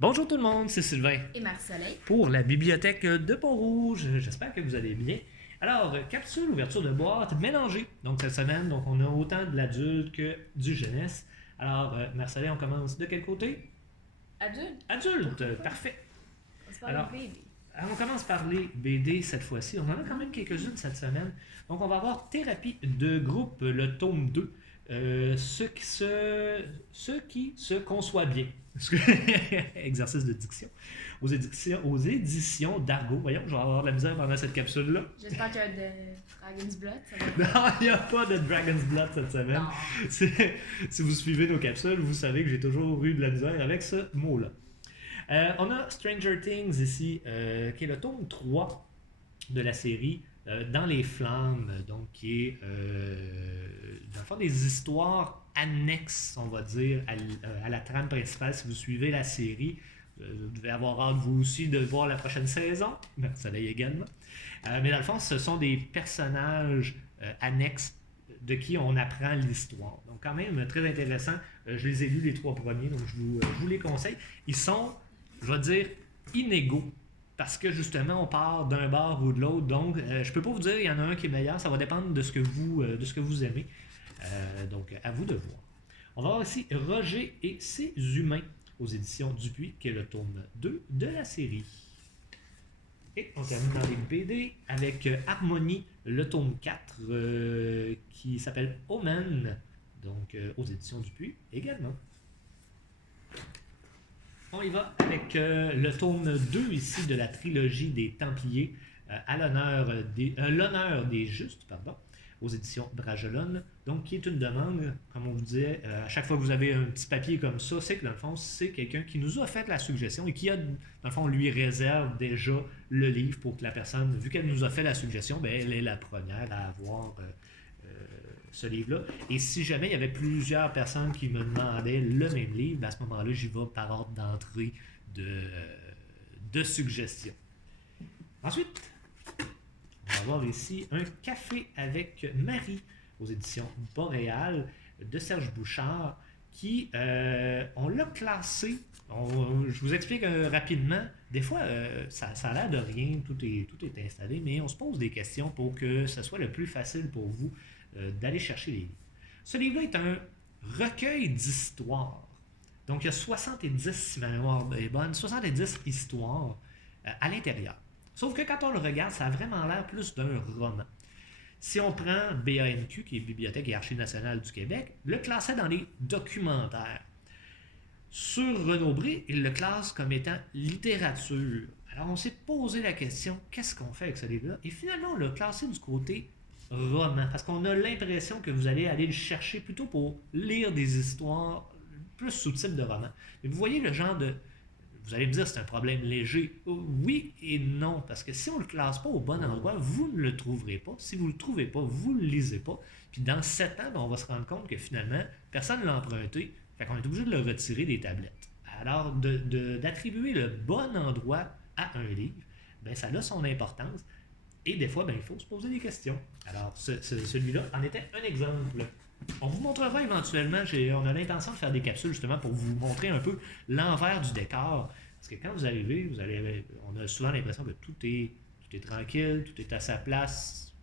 Bonjour tout le monde, c'est Sylvain Et Marc-Soleil. pour la bibliothèque de Pont-Rouge. J'espère que vous allez bien. Alors, capsule ouverture de boîte mélangée. Donc cette semaine, on a autant de l'adulte que du jeunesse. Alors, Marc-Soleil, on commence de quel côté? Adulte. Adulte, Pourquoi pas? parfait. On se parle Alors, de baby. on commence par les BD cette fois-ci. On en a quand même quelques-unes cette semaine. Donc, on va avoir Thérapie de groupe, le tome 2. Ceux qui se conçoivent bien. Exercice de diction. Aux éditions d'Argo. Voyons, je vais avoir de la misère pendant cette capsule-là. J'espère qu'il y a de Dragon's Blood. Ça va Non, il n'y a pas de Dragon's Blood cette semaine. Non. Si vous suivez nos capsules, vous savez que j'ai toujours eu de la misère avec ce mot-là. On a Stranger Things ici, qui est le tome 3 de la série, Dans les flammes, donc qui est dans le fond des histoires annexes, on va dire, à la trame principale. Si vous suivez la série, vous devez avoir hâte vous aussi de voir la prochaine saison, ça l'est également. Mais dans le fond, ce sont des personnages annexes de qui on apprend l'histoire. Donc quand même très intéressant. Je les ai lus les 3 premiers, donc je vous les conseille. Ils sont, je vais dire, inégaux. Parce que justement, on part d'un bar ou de l'autre. Donc, je peux pas vous dire, il y en a un qui est meilleur. Ça va dépendre de ce que vous aimez. Donc, à vous de voir. On va voir aussi Roger et ses humains aux éditions Dupuis, qui est le tome 2 de la série. Et on termine dans les BD avec Harmonie, le tome 4, qui s'appelle Omen, donc aux éditions Dupuis également. On y va avec le tome 2 ici de la trilogie des Templiers, à l'honneur des justes, pardon, aux éditions Bragelonne, donc qui est une demande, comme on vous disait, à chaque fois que vous avez un petit papier comme ça, c'est que dans le fond, c'est quelqu'un qui nous a fait la suggestion et qui a, dans le fond, lui réserve déjà le livre pour que la personne, vu qu'elle nous a fait la suggestion, ben, elle est la première à avoir ce livre-là. Et si jamais il y avait plusieurs personnes qui me demandaient le même livre, ben à ce moment-là, j'y vais par ordre d'entrée de suggestion. Ensuite, on va avoir ici un café avec Marie aux éditions Boréal de Serge Bouchard qui, on l'a classé. Je vous explique rapidement. Des fois, ça a l'air de rien, tout est installé, mais on se pose des questions pour que ce soit le plus facile pour vous d'aller chercher les livres. Ce livre-là est un recueil d'histoires. Donc, il y a 70, si ma mémoire est bonne, 70 histoires à l'intérieur. Sauf que quand on le regarde, ça a vraiment l'air plus d'un roman. Si on prend BANQ, qui est Bibliothèque et Archives nationales du Québec, le classait dans les documentaires. Sur Renaud-Bré, il le classe comme étant littérature. Alors on s'est posé la question, qu'est-ce qu'on fait avec ce livre-là? Et finalement, on l'a classé du côté roman, parce qu'on a l'impression que vous allez aller le chercher plutôt pour lire des histoires plus sous type de roman. Mais vous voyez le genre de... Vous allez me dire c'est un problème léger. Oui et non, parce que si on ne le classe pas au bon endroit, vous ne le trouverez pas. Si vous ne le trouvez pas, vous ne le lisez pas. Puis dans 7 ans, on va se rendre compte que finalement, personne ne l'a emprunté. Fait qu'on est obligé de le retirer des tablettes. Alors, d'attribuer le bon endroit à un livre, ben, ça a son importance. Et des fois, ben, il faut se poser des questions. Alors, celui-là en était un exemple. On vous montrera éventuellement, on a l'intention de faire des capsules justement pour vous montrer un peu l'envers du décor. Parce que quand vous arrivez, on a souvent l'impression que tout est tranquille, tout est à sa place.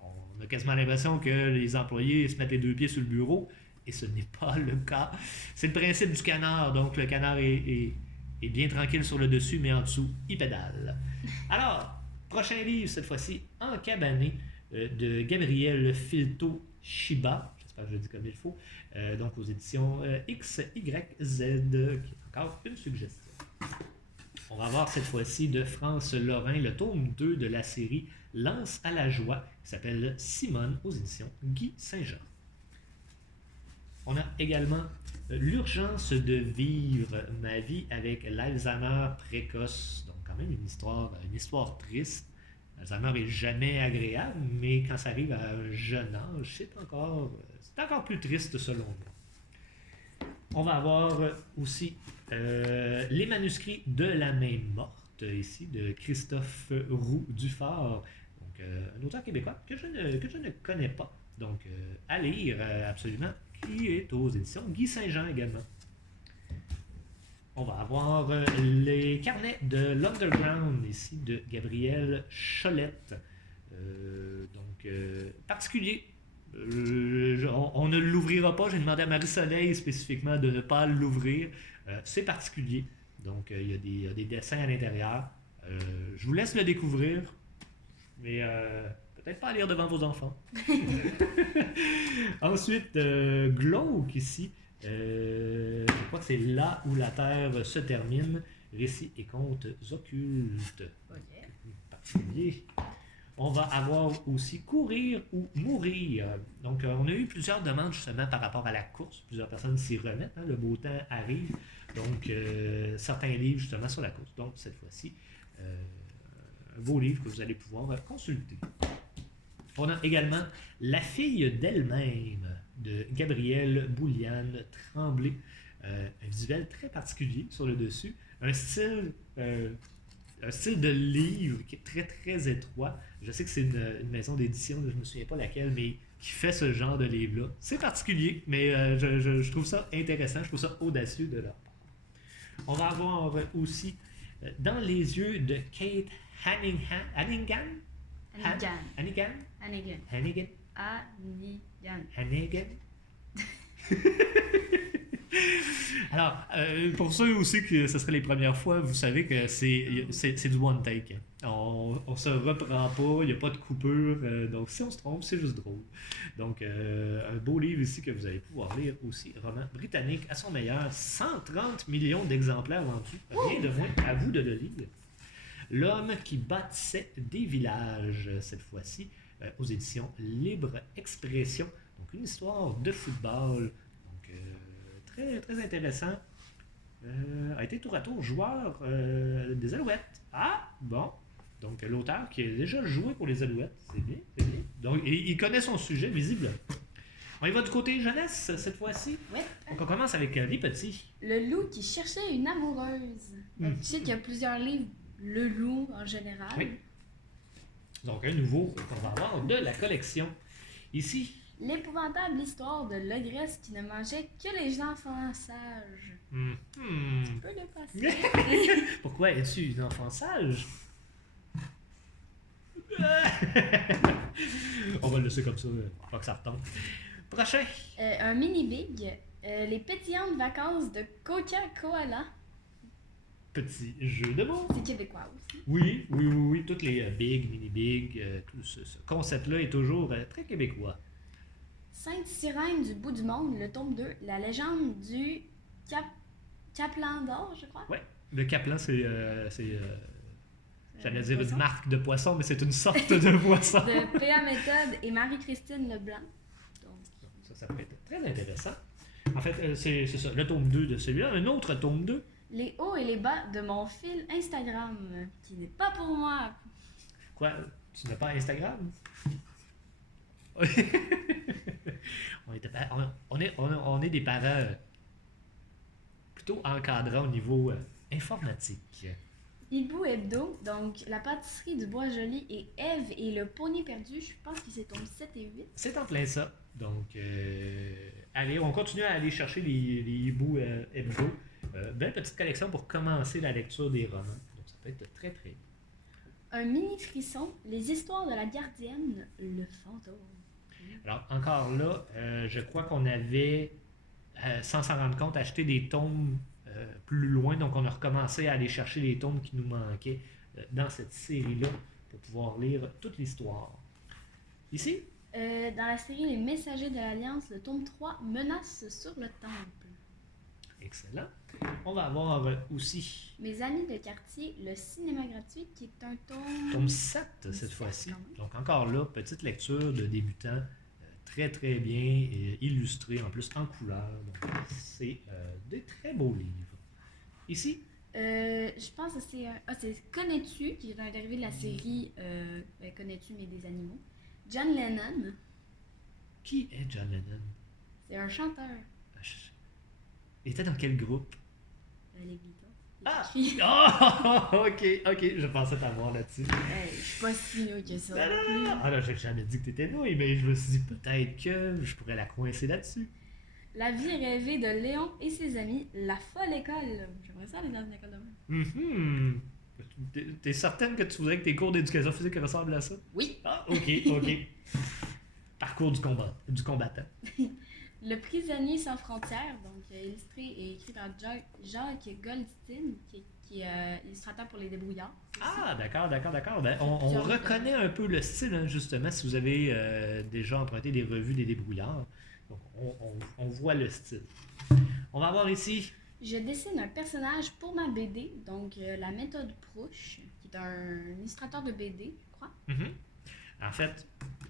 On a quasiment l'impression que les employés se mettent les 2 pieds sur le bureau, et ce n'est pas le cas. C'est le principe du canard, donc le canard est bien tranquille sur le dessus, mais en dessous, il pédale. Alors, prochain livre, cette fois-ci, Encabané, de Gabriel Filto Shiba, j'espère que je le dis comme il faut, donc aux éditions XYZ, qui est encore une suggestion. On va voir cette fois-ci de France Lorrain le tome 2 de la série Lance à la joie, qui s'appelle Simone aux éditions Guy Saint-Jean. On a également L'urgence de vivre ma vie avec l'Alzheimer précoce, donc quand même une histoire triste. L'Alzheimer est jamais agréable, mais quand ça arrive à un jeune âge, c'est encore plus triste selon moi. On va avoir aussi les manuscrits de la main morte, ici, de Christophe Roux Dufort, donc un auteur québécois que je ne connais pas. Donc, à lire absolument, qui est aux éditions Guy Saint-Jean également. On va avoir les carnets de l'Underground ici de Gabriel Cholette. Particulier. On ne l'ouvrira pas. J'ai demandé à Marie-Soleil spécifiquement de ne pas l'ouvrir. C'est particulier. Donc, il y a des dessins à l'intérieur. Je vous laisse le découvrir. Mais peut-être pas à lire devant vos enfants. Ensuite, Glauque ici. Je crois que c'est là où la Terre se termine. Récits et contes occultes. Ok. Particulier. On va avoir aussi Courir ou mourir. Donc, on a eu plusieurs demandes justement par rapport à la course. Plusieurs personnes s'y remettent. Le beau temps arrive. Donc, certains livres justement sur la course. Donc, cette fois-ci, un beau livre que vous allez pouvoir consulter. On a également La fille d'elle-même de Gabrielle Bouliane Tremblay. Un visuel très particulier sur le dessus. Un style de livre qui est très très étroit. Je sais que c'est une maison d'édition, je ne me souviens pas laquelle, mais qui fait ce genre de livre-là. C'est particulier, mais je trouve ça intéressant, je trouve ça audacieux de leur part. On va avoir aussi Dans les yeux de Kate Hannigan. Hannigan. Hannigan. Hannigan. Hannigan. Hannigan. Hannigan. Alors, pour ceux aussi que ce serait les premières fois, vous savez que c'est du one take. On se reprend pas, il n'y a pas de coupure. Donc, si on se trompe, c'est juste drôle. Donc, un beau livre ici que vous allez pouvoir lire aussi. Roman britannique à son meilleur. 130 millions d'exemplaires vendus. Rien de moins. À vous de le lire. L'homme qui bâtissait des villages, cette fois-ci, aux éditions Libre Expression. Donc, une histoire de football. Donc, très, très intéressant. A été tour à tour joueur des Alouettes. Ah, bon. Donc, l'auteur qui a déjà joué pour les Alouettes. C'est bien, c'est bien. Donc, il connaît son sujet, visible. On y va du côté jeunesse, cette fois-ci. Ouais. Donc, on commence avec les petits. Le loup qui cherchait une amoureuse. Tu sais qu'il y a plusieurs livres, Le loup en général. Oui. Donc, un nouveau qu'on va avoir de la collection. Ici. L'épouvantable histoire de l'ogresse qui ne mangeait que les enfants sages. Tu peux le passer. Pourquoi es-tu une enfant sage? On va le laisser comme ça, pas que ça retombe. Prochain. Un mini-big. Les pétillantes vacances de Coca-Cola. Petit jeu de mots. C'est québécois aussi. Oui. Toutes les big, mini-big, tout ce concept-là est toujours très québécois. Sainte Sirène du bout du monde, le tome 2. La légende du Caplan d'or, je crois. Oui, le Caplan, j'allais dire poisson. une marque de poisson, mais c'est une sorte de poisson. De P.A. Méthode et Marie-Christine Leblanc. Donc, Ça peut être très intéressant. En fait, c'est ça, le tome 2 de celui-là. Un autre tome 2. les hauts et les bas de mon fil Instagram, qui n'est pas pour moi. Quoi? Tu n'as pas Instagram? on est des parents plutôt encadrants au niveau informatique. Hibou Hebdo, donc la pâtisserie du Bois Joli et Ève et le poney perdu, je pense que c'est tome 7 et 8. C'est en plein ça. Donc, allez, on continue à aller chercher les hiboux hebdo. Belle petite collection pour commencer la lecture des romans. Donc, ça peut être très, très bien. Un mini frisson, les histoires de la gardienne, le fantôme. Alors, encore là, je crois qu'on avait, sans s'en rendre compte, acheté des tomes plus loin. Donc, on a recommencé à aller chercher les tomes qui nous manquaient dans cette série-là pour pouvoir lire toute l'histoire. Ici? Dans la série Les Messagers de l'Alliance, le tome 3, Menace sur le temple. Excellent. On va avoir aussi Mes amis de quartier, le cinéma gratuit, qui est un tome... tome 7 cette sept, fois-ci. quand même. Donc encore là, petite lecture de débutant, très très bien illustré, en plus en couleur. Donc c'est des très beaux livres. Ici, je pense que c'est c'est Connais-tu, qui est un dérivé de la série Connais-tu, mais des animaux. John Lennon, qui est John Lennon? c'est un chanteur. Il était dans quel groupe? Les Beatles. Ah! Écrit. Oh! Ok, je pensais t'avoir là-dessus. Hey, je suis pas si nouille que ça. non plus. Ah là, j'ai jamais dit que t'étais nouille, mais je me suis dit peut-être que je pourrais la coincer là-dessus. La vie rêvée de Léon et ses amis, la folle école. J'aimerais ça aller dans une école de même. Mhm. T'es certaine que tu voudrais que tes cours d'éducation physique ressemblent à ça? Oui. Ah, ok. Parcours du combattant. Le prisonnier sans frontières, donc illustré et écrit par Jacques Goldstein, qui est illustrateur pour les débrouillards. Ah, d'accord. Ben, on Plusieurs reconnaît un peu le style, hein, justement, si vous avez déjà emprunté des revues des débrouillards. Donc, on voit le style. On va voir ici. Je dessine un personnage pour ma BD, donc la méthode Prouche, qui est un illustrateur de BD, je crois. Mhm. En fait,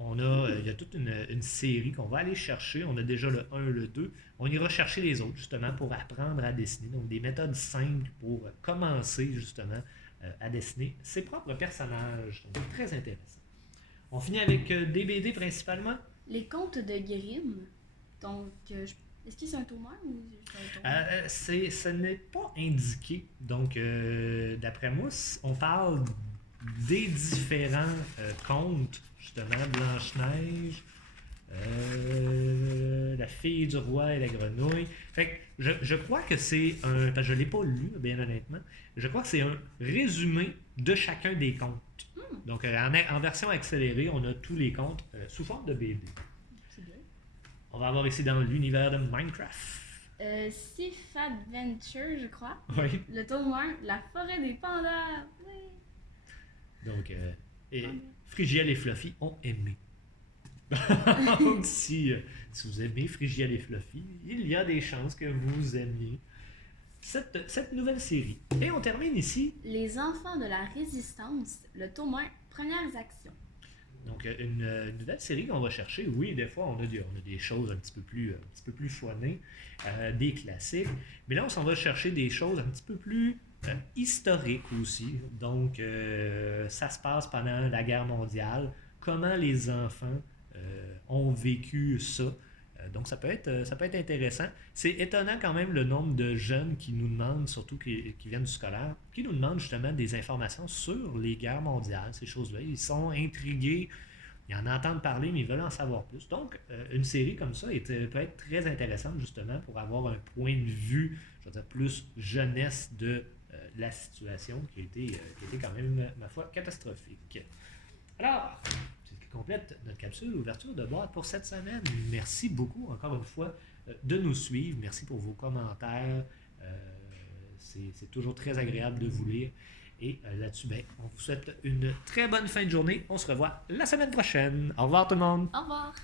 il y a toute une série qu'on va aller chercher. On a déjà le 1, le 2. On ira chercher les autres, justement, pour apprendre à dessiner. Donc, des méthodes simples pour commencer, justement, à dessiner ses propres personnages. Donc, très intéressant. On finit avec des BD principalement. Les contes de Grimm, donc est-ce que c'est un tournoi ou c'est juste un tournoi? Ce n'est pas indiqué. Donc, d'après moi, on parle des différents contes, justement, Blanche-Neige, la fille du roi et la grenouille. Fait que je crois que c'est un. Parce que je ne l'ai pas lu, bien honnêtement. Je crois que c'est un résumé de chacun des contes. Donc, en version accélérée, on a tous les contes sous forme de BD. C'est bien. On va avoir ici dans l'univers de Minecraft. Sif Adventure, je crois. Oui. Le tome 1, la forêt des pandas. Oui. Donc, Frigiel et Fluffy ont aimé. Donc, si vous aimez Frigiel et Fluffy, il y a des chances que vous aimiez cette nouvelle série. Et on termine ici. Les enfants de la résistance, le tome 1, premières actions. Donc, une nouvelle série qu'on va chercher. Oui, des fois, on a des choses un petit peu plus funnées, des classiques. Mais là, on s'en va chercher des choses un petit peu plus historiques aussi. Donc, ça se passe pendant la guerre mondiale. Comment les enfants ont vécu ça. Donc, ça peut être intéressant. C'est étonnant quand même le nombre de jeunes qui nous demandent, surtout qui viennent du scolaire, qui nous demandent justement des informations sur les guerres mondiales, ces choses-là. Ils sont intrigués, ils en entendent parler, mais ils veulent en savoir plus. Donc, une série comme ça peut être très intéressante justement pour avoir un point de vue, je veux dire, plus jeunesse de la situation qui a été quand même, ma foi, catastrophique. Alors, complète notre capsule ouverture de boîte pour cette semaine. Merci beaucoup encore une fois de nous suivre. Merci pour vos commentaires. C'est toujours très agréable de vous lire. Et là-dessus, on vous souhaite une très bonne fin de journée. On se revoit la semaine prochaine. Au revoir tout le monde. Au revoir.